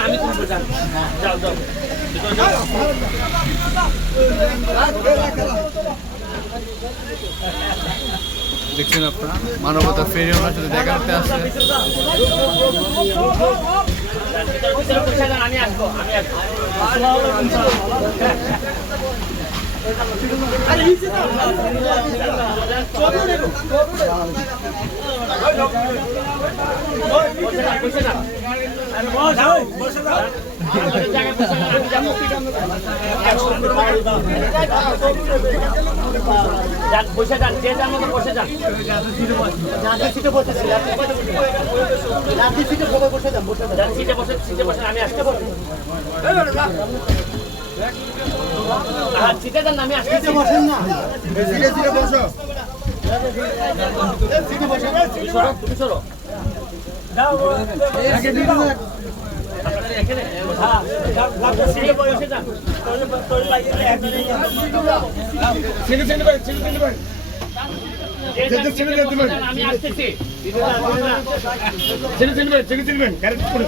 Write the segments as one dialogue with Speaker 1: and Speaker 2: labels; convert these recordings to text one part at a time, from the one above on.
Speaker 1: আমি তুলবো যান যাও যাও ভিতরে যাও
Speaker 2: দেখছেন আপনারা? মানবতা ফেরি ওনার সাথে দেখা করতে আসছে।
Speaker 1: আমি আসব আমি আসব বসে যান, যে যার মতো বসে যান।
Speaker 3: যাদের সিটে বসেছে যাদের সিটে বসে যান বসে যান
Speaker 1: সিটে বসে সিটে বসে আমি আসতে বসে সিটে যান আমি আসতে
Speaker 3: সিটে বসেন না
Speaker 4: ধীরে ধীরে বসো
Speaker 3: সিটে বসেন
Speaker 1: তুমি সরো তুমি সরো আপনারা এখানে সিটে বসে যান
Speaker 4: ছেলে ছেলে ভাই ছেলে ছেলে ভাই
Speaker 1: আমি আসতেছি
Speaker 4: ভাই ছেলে ছেলে করে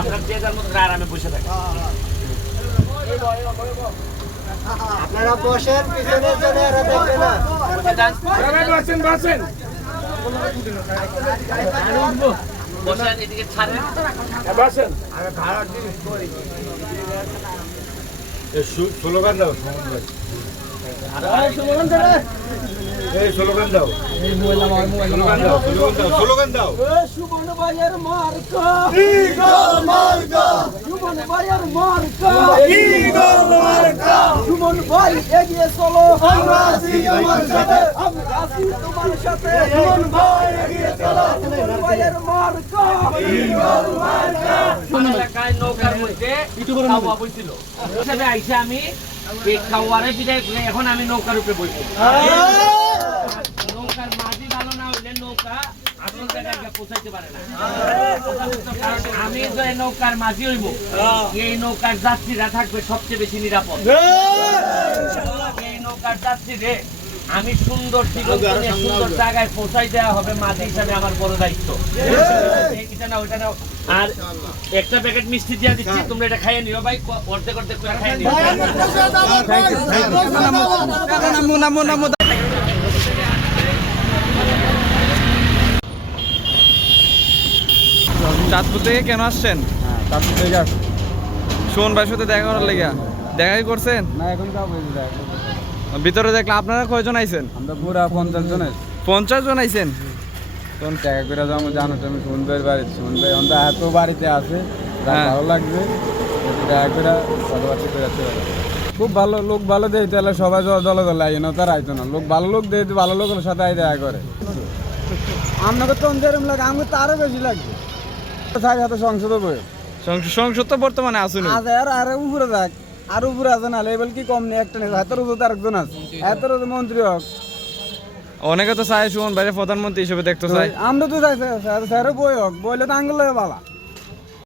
Speaker 1: আপনার যে যার মতো আরামে বসে থাকেন
Speaker 3: আপনারা বসেন পিছনে জনে এরা দেখবে না।
Speaker 4: বসেন বসেন।
Speaker 1: বসেন এদিকে ছাড়েন।
Speaker 4: বসেন। স্লোগান দাও স্লোগান দাও। স্লোগান দাও স্লোগান দাও। স্লোগান দাও
Speaker 3: সুমন ভাইয়ের মার্কা। মার্কা? সুমন ভাইয়ের মার্কা। ইগল ভাই এগিয়ে চলো। আমরা আছি তোমার সাথে আমরা আছি তোমার সাথে। সুমন ভাই এগিয়ে চলো। ভাইয়ের মার্কা। ইগল মার্কা
Speaker 1: এলাকায় নৌকার মধ্যে খাওয়া বইছিল। হিসাবে আইসে আমি এই খাওয়ারে বিদায় করে এখন আমি নৌকার উপরে বইছি নৌকার মাঝি ভালো না হইলে নৌকা আসল জায়গায় পারে না। কারণ আমি যে নৌকার মাঝি হইব এই নৌকার যাত্রীরা থাকবে সবচেয়ে বেশি নিরাপদ। আমি সুন্দর সুন্দর জায়গায় পৌঁছাই দেওয়া হবে মাঝি হিসাবে আমার বড় দায়িত্ব। এটা না ওইটা না আর একটা প্যাকেট মিষ্টি দিয়ে দিচ্ছি তোমরা এটা খাইয়ে নিও ভাই অর্ধেক অর্ধেক করে খাইয়ে নিও।
Speaker 2: চাঁদপুর থেকে কেন আসছেন?
Speaker 5: তারপর থেকে আসো
Speaker 2: সুমন ভাইয়ের সাথে দেখা করার লেগা। দেখাই করছেন?
Speaker 5: না এখন দেয়
Speaker 2: ভিতরে দেখলে আপনারা কয়জন আইছেন?
Speaker 5: আমরা পুরা পঞ্চাশ জনের।
Speaker 2: পঞ্চাশ জন আইছেন?
Speaker 5: তখন টাকা করে যাব জানো তুমি শুনবে বাড়িতে শুনবে আমরা এত বাড়িতে আছে
Speaker 2: হ্যাঁ।
Speaker 5: ভালো লাগবে টাকা করে ভালোবাসি করে যেতে পারে। খুব ভালো লোক ভালো দেয় তাহলে সবাই দলে দলে আই না তার আইতো না। লোক ভালো লোক দেয় ভালো লোকের সাথে আই দেখা করে। আপনাকে তো যেরকম লাগে আমাকে তো আরও বেশি লাগবে থাকে হাতে সংসদে বই
Speaker 2: সংসদ তো বর্তমানে আসুন
Speaker 5: আর আরে উপরে যাক। আর উপরে আছে না লেভেল কি কম নেই একটা নেই এত রোজ আরেকজন আছে। এত রোজ মন্ত্রী হোক।
Speaker 2: অনেকে তো চায় সুমন বাইরে প্রধানমন্ত্রী হিসেবে দেখতে চাই
Speaker 5: আমরা তো চাই স্যার স্যার বই হোক বইলে তো আঙ্গুল বালা।